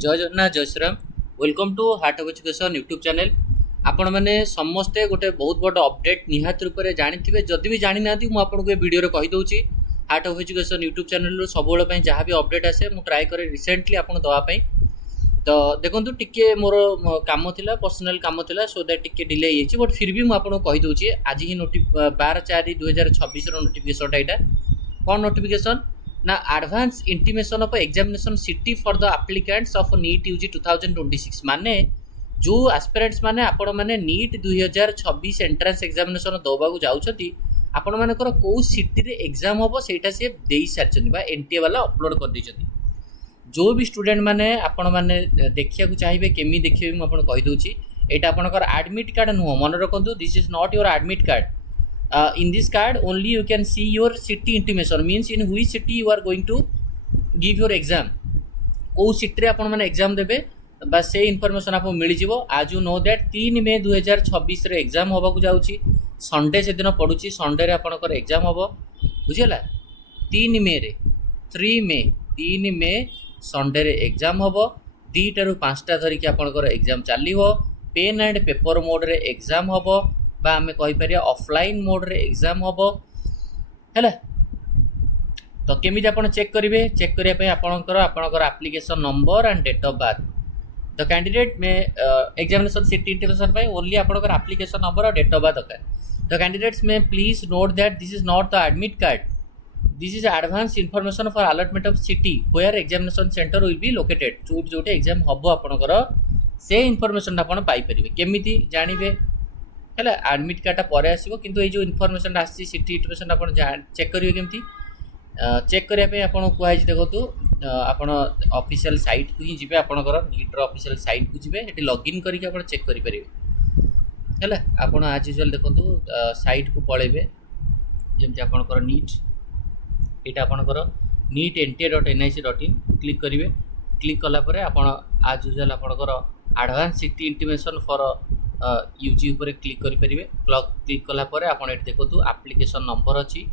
जय जगन्नाथ जय Shriram. Welcome to heart of education YouTube channel. आपण मैंने समस्ते गोटे बहुत बड़ अपडेट निहात रूप से जानी जदि भी जानी ना मुझे वीडियो कही दूसरी heart of education YouTube channel सब जहाँ भी अपडेट आसे मुझे ट्राए करे रिसेंटली आप दवाई। तो देखो टिके मोर काम थिला पर्सनल काम थिला सो दैट टिके डिले होइछि बट फिर भी मुझे कही दूसरी आज ही 12/4/2026 नोटिफिकेशन यहाँ कौन नोटिफिकेशन ना advance intimation of examination city for the applicants of NEET UG 2026 माने जो एस्पिरेंट्स माने आपण माने नीट 2026 एंट्रेंस एग्जामिनेशन दबाकू जाउछथि आपण मानकर को सिटी रे एग्जाम होबो सेटा से देई सारछथि बा एनटीए वाला अपलोड कर दैछथि। जो भी स्टूडेंट माने आपण माने देखिया को चाहिबे केमी देखिबे म आपण कहि दोछि एटा आपनकर एडमिट कार्ड नुह मन रखंतु this is not your admit card. In this card only you can see your city intimation means in which city you are going to give your exam को सिटी आपण माने एग्जाम देबे बस से information आपको मिल जिवो। आज यू नो दैट 3 मई 2026 रे एग्जाम होबा को जाउची संडे से दिन पडुची संडे रे आपनकर एग्जाम होबो बुझिला 3 मई रे 3 मई संडे रे एग्जाम होबो 2टा रु 5टा धरि कि आपनकर एग्जाम चालिवो पेन एंड पेपर मोड रे एग्जाम होबो बा आमे कहि परिया ऑफलाइन मोड रे एग्जाम होबो हैला। तो केमिति आपण चेक करिवे चेक करिया पे आपनकर application number and date of birth the candidate में एग्जामिनेशन सिटी इंटीमेशन पे ओनली आपनकर एप्लीकेशन नंबर और डेट ऑफ बर्थ दरकार। द कैंडिडेट्स में please note that this is not the admit card this is advance information for allotment of city where examination centre will be located जोटे exam हबो आपनकर से information आपण पाई परिवे केमिति जानिबे है एडमिट कार्डटा पर आसो कि जो इनफॉरमेशन आसी सिटी इंटीमेशन आप चेक करेंगे केमती चेक करने आपको कहुई देखो आप ऑफिशियल साइट को ही जी आपंकर नीट ऑफिशियल साइट को जी ये लॉगिन करके चेक करेंगे है आप आज यूजुअल देखो साइट को पलैबे जमी आपंकर नीट यहाँ आपंकर NTA.nic.in क्लिक करेंगे क्लिक कलापर आप आज यूजुअल आपंकर advance city intimation for UG ऊपर क्लिक करेंगे क्लिक कलापर आप देखो एप्लिकेशन नंबर अच्छी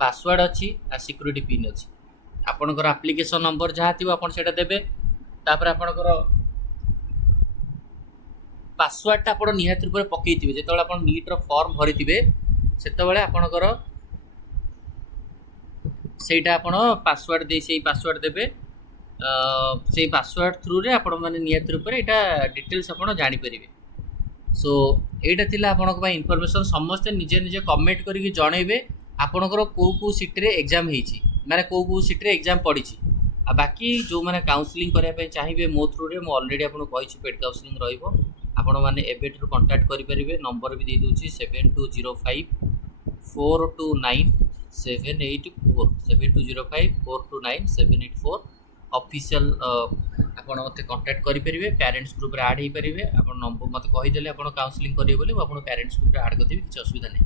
पासवर्ड अच्छी आ सिक्यूरीटी पिन अच्छी आपनकर एप्लिकेशन नंबर जहाँ थी आप देवे तापर आपनकर पासवर्डटा आप निहाती रूप से पकईथे जो आप नीट्र फॉर्म भरी थे से आपनकर सेटा आपण पासवर्ड दे से पासवर्ड देवे से पासवर्ड थ्रू रे आपण माने निहाती रूप से यहाँ डिटेल्स आप जानीपर। सो एटा थिला आपनक पा इनफॉरमेशन समस्ते निजे निजे कमेंट करके जणेबे आपनकर को सिटी रे एग्जाम हेची माने को सिटी रे एग्जाम पड़ीची आ बाकी जो माने काउंसलिंग करिया पे चाहिबे मो थ्रू रे मो ऑलरेडी आपन कहिछि पेड काउंसलिंग रहइबो आपण माने एबेटरू कांटेक्ट करि परिबे नंबर भी दे दोछि 7205 429 784 7205 429 784 ऑफिशियल आपन मते कांटेक्ट करि परिबे पेरेंट्स ग्रुप रे ऐड हे परिबे आपन नंबर मते कहि देले आपन काउंसलिंग करिवे बोली आपन पेरेंट्स ग्रुप रे ऐड कर देबे किछ असुविधा नै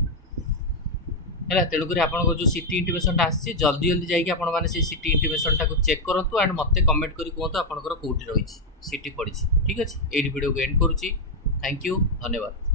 हैला। तेणु करी आपन जो सिटी इंटीमेशन आसी जल्दी जल्दी जाई कि आपन माने से सिटी इंटीमेशन टा को चेक करंतु एंड मते कमेंट करी कहंतु आपनकर कोठी रहिछि सिटी पड़िछि ठीक अछि। एही वीडियो को एंड करूछि। थैंक यू धन्यवाद।